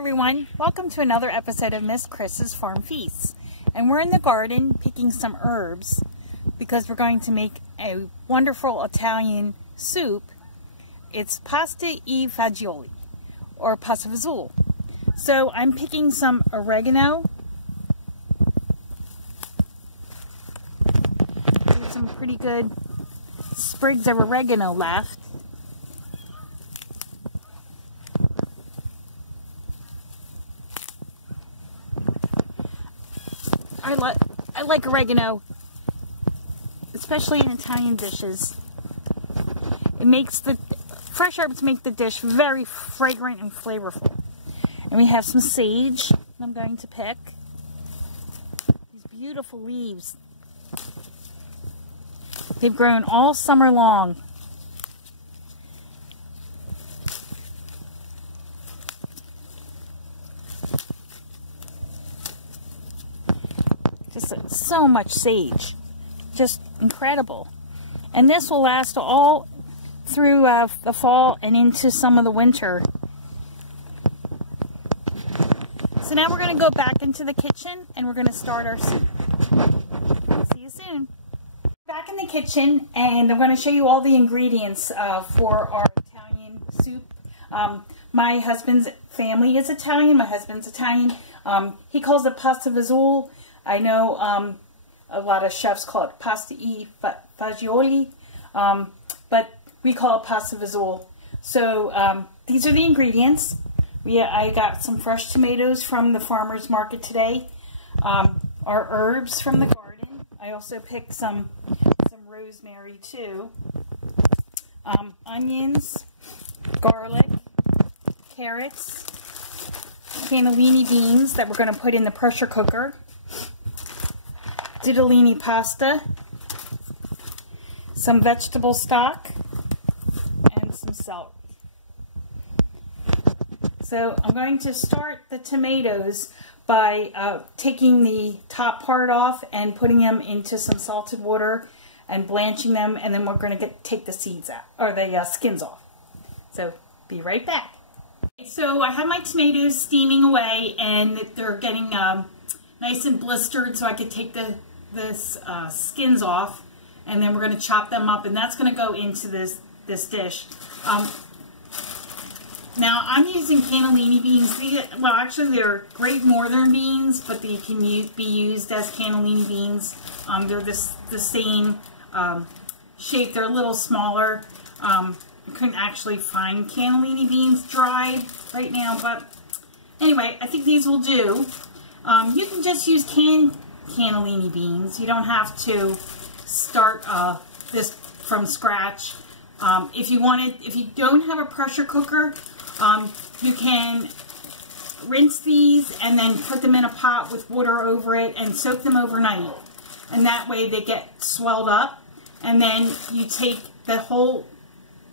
everyone, welcome to another episode of Miss Chris's Farm Feasts. And we're in the garden picking some herbs because we're going to make a wonderful Italian soup. It's pasta e fagioli, or pasta fagioli. So I'm picking some oregano, there's some pretty good sprigs of oregano left. I like oregano, especially in Italian dishes. It makes the fresh herbs make the dish very fragrant and flavorful. And we have some sage I'm going to pick. These beautiful leaves. They've grown all summer long. Just so much sage. Just incredible. And this will last all through the fall and into some of the winter. So now we're going to go back into the kitchen and we're going to start our soup. See you soon. Back in the kitchen, and I'm going to show you all the ingredients for our Italian soup. My husband's family is Italian. My husband's Italian. He calls it pasta fagioli. I know a lot of chefs call it pasta e fagioli, but we call it pasta fagioli. So these are the ingredients. I got some fresh tomatoes from the farmer's market today. Our herbs from the garden. I also picked some rosemary too. Onions, garlic, carrots, cannellini beans that we're going to put in the pressure cooker. Ditalini pasta, some vegetable stock, and some salt. So I'm going to start the tomatoes by taking the top part off and putting them into some salted water and blanching them, and then we're going to take the seeds out, or the skins off. So be right back. So I have my tomatoes steaming away, and they're getting nice and blistered, so I could take the skins off, and then we're going to chop them up, and that's going to go into this dish. Now I'm using cannellini beans. Well, actually they're Great Northern beans, but they can be used as cannellini beans. They're the same shape. They're a little smaller. I couldn't actually find cannellini beans dried right now, but anyway, I think these will do. You can just use cannellini beans. You don't have to start this from scratch. If you don't have a pressure cooker, you can rinse these and then put them in a pot with water over it and soak them overnight. And that way they get swelled up. And then you take the whole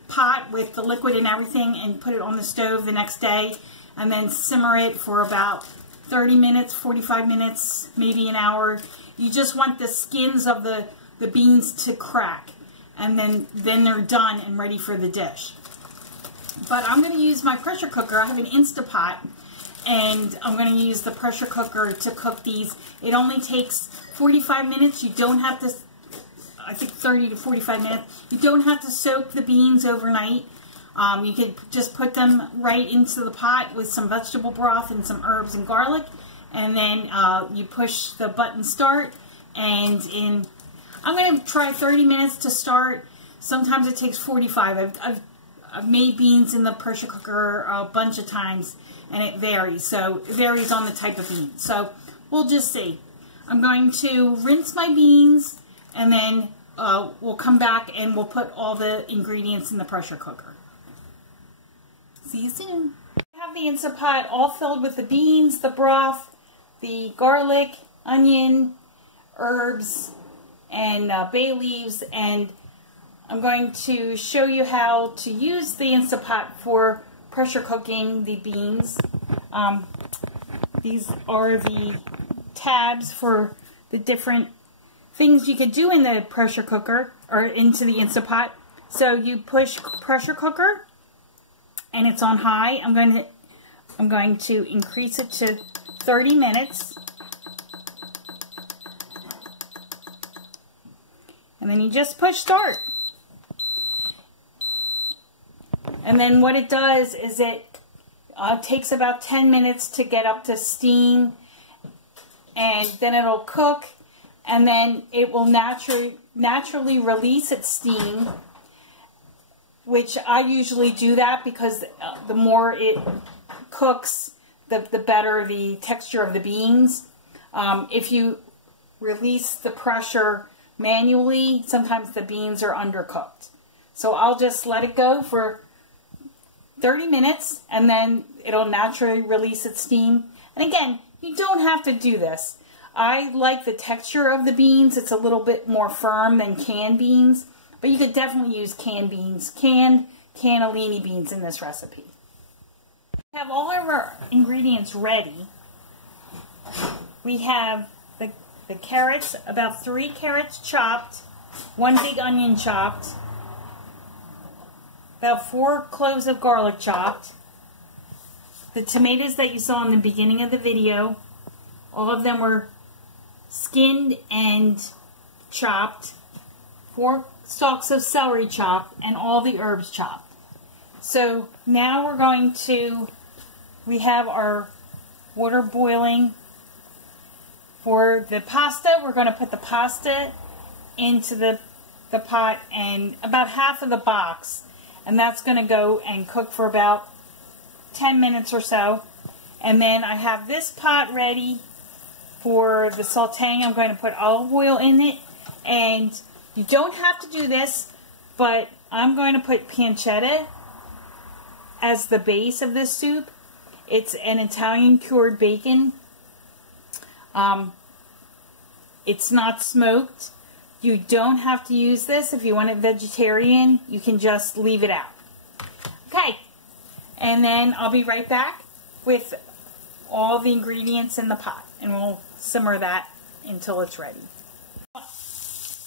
pot with the liquid and everything and put it on the stove the next day and then simmer it for about 30 minutes, 45 minutes, maybe an hour. You just want the skins of the beans to crack, and then they're done and ready for the dish. But I'm going to use my pressure cooker. I have an Instapot, and I'm going to use the pressure cooker to cook these. It only takes 45 minutes. You don't have to, I think 30 to 45 minutes. You don't have to soak the beans overnight. You could just put them right into the pot with some vegetable broth and some herbs and garlic, and then you push the button start, and I'm going to try 30 minutes to start. Sometimes it takes 45. I've made beans in the pressure cooker a bunch of times, and it varies. So it varies on the type of bean. So we'll just see. I'm going to rinse my beans, and then we'll come back and we'll put all the ingredients in the pressure cooker. See you soon. I have the Instapot all filled with the beans, the broth, the garlic, onion, herbs, and bay leaves, and I'm going to show you how to use the Instapot for pressure cooking the beans. These are the tabs for the different things you could do in the pressure cooker or into the Instapot. So you push pressure cooker and it's on high. I'm going to I'm going to increase it to 30 minutes. And then you just push start. And then what it does is it takes about 10 minutes to get up to steam, and then it'll cook, and then it will naturally release its steam, which I usually do that because the more it cooks, the better the texture of the beans. If you release the pressure manually, sometimes the beans are undercooked. So I'll just let it go for 30 minutes, and then it'll naturally release its steam. And again, you don't have to do this. I like the texture of the beans. It's a little bit more firm than canned beans, but you could definitely use canned beans, canned cannellini beans in this recipe. We have all of our ingredients ready. We have the carrots, about 3 carrots chopped, 1 big onion chopped, about 4 cloves of garlic chopped, the tomatoes that you saw in the beginning of the video, all of them were skinned and chopped, 4 stalks of celery chopped, and all the herbs chopped. So now we're going to, we have our water boiling. For the pasta, we're going to put the pasta into the pot, and about half of the box. And that's going to go and cook for about 10 minutes or so. And then I have this pot ready for the sauteing. I'm going to put olive oil in it. And you don't have to do this, but I'm going to put pancetta as the base of this soup. It's an Italian cured bacon. It's not smoked. You don't have to use this. If you want it vegetarian, you can just leave it out. Okay, and then I'll be right back with all the ingredients in the pot, and we'll simmer that until it's ready.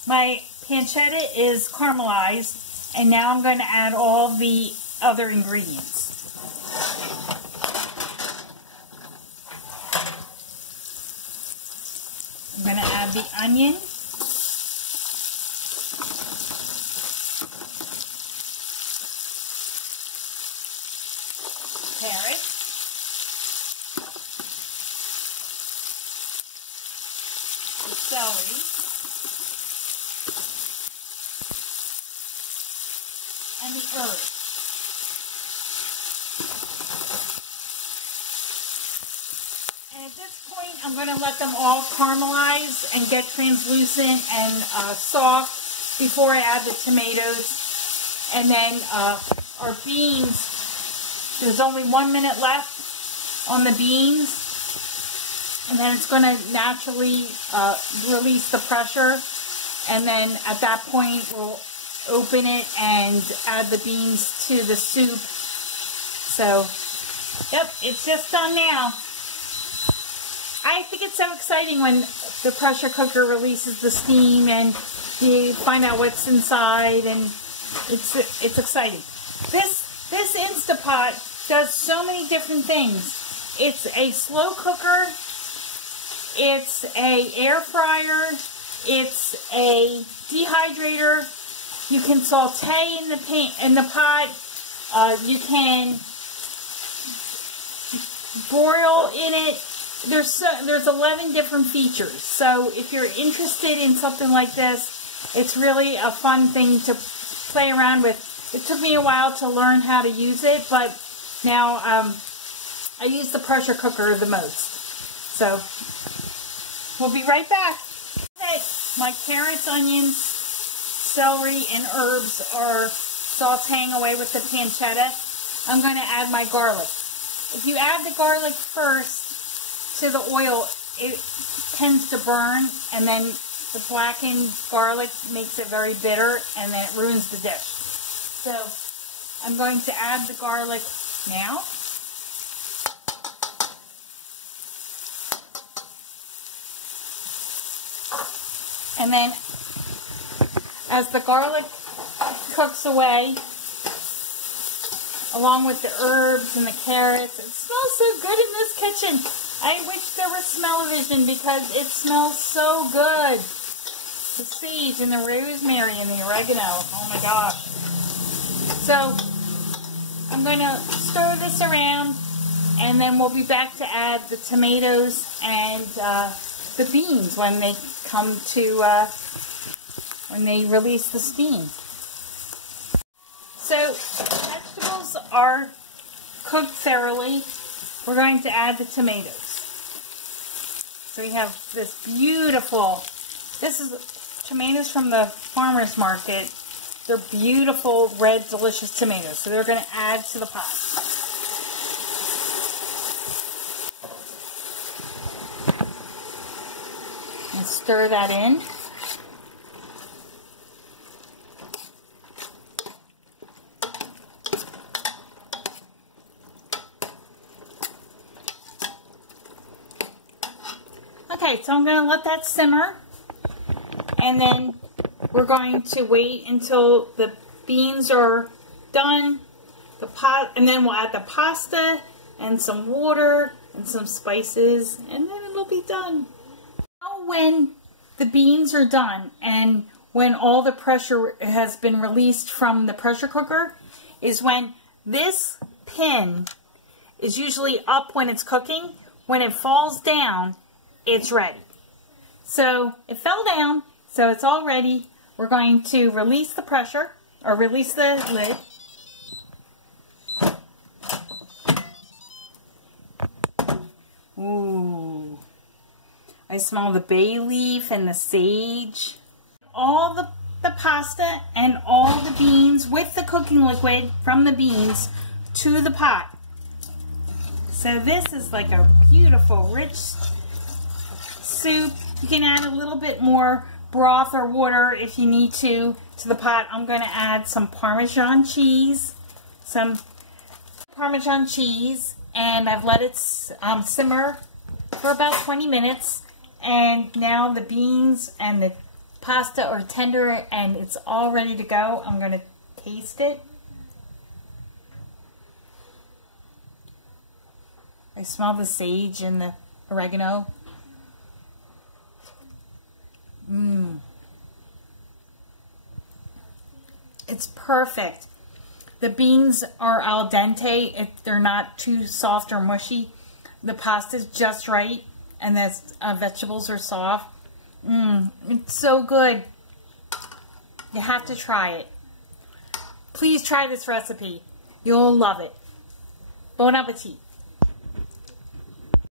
My pancetta is caramelized, and now I'm going to add all the other ingredients. I'm going to add the onion, carrot, the celery, and the herbs. And at this point, I'm going to let them all caramelize and get translucent and soft before I add the tomatoes. And then our beans, there's only 1 minute left on the beans. And then it's going to naturally release the pressure. And then at that point, we'll open it and add the beans to the soup. So, yep, it's just done now. I think it's so exciting when the pressure cooker releases the steam and you find out what's inside, and it's exciting. This Instapot does so many different things. It's a slow cooker, it's a air fryer, it's a dehydrator. You can saute in the pot. You can broil in it. There's 11 different features. So if you're interested in something like this, it's really a fun thing to play around with. It took me a while to learn how to use it, but now I use the pressure cooker the most. So we'll be right back. Okay, my carrots, onions, celery, and herbs are sauteing away with the pancetta. I'm going to add my garlic. If you add the garlic first to the oil, it tends to burn, and then the blackened garlic makes it very bitter, and then it ruins the dish. So I'm going to add the garlic now. And then as the garlic cooks away, along with the herbs and the carrots, it smells so good in this kitchen. I wish there was smell-o-vision because it smells so good. The sage and the rosemary and the oregano. Oh my gosh. So I'm going to stir this around, and then we'll be back to add the tomatoes and the beans when they come to, when they release the steam. So vegetables are cooked thoroughly. We're going to add the tomatoes. So we have this beautiful, this is tomatoes from the farmer's market. They're beautiful, red, delicious tomatoes. So they're going to add to the pot. And stir that in. Okay, so I'm going to let that simmer. And then we're going to wait until the beans are done, and then we'll add the pasta and some water and some spices, and then it'll be done. Now when the beans are done and when all the pressure has been released from the pressure cooker is when this pin is usually up when it's cooking. When it falls down, it's ready. So it fell down, so it's all ready. We're going to release the pressure, or release the lid. Ooh. I smell the bay leaf and the sage. All the pasta and all the beans with the cooking liquid from the beans to the pot. So this is like a beautiful, rich soup. You can add a little bit more broth or water if you need to the pot. I'm going to add some Parmesan cheese, and I've let it simmer for about 20 minutes, and now the beans and the pasta are tender and it's all ready to go. I'm going to taste it. I smell the sage and the oregano. It's perfect. The beans are al dente. They're not too soft or mushy. The pasta's just right, and the vegetables are soft. It's so good. You have to try it. Please try this recipe. You'll love it. Bon appetit.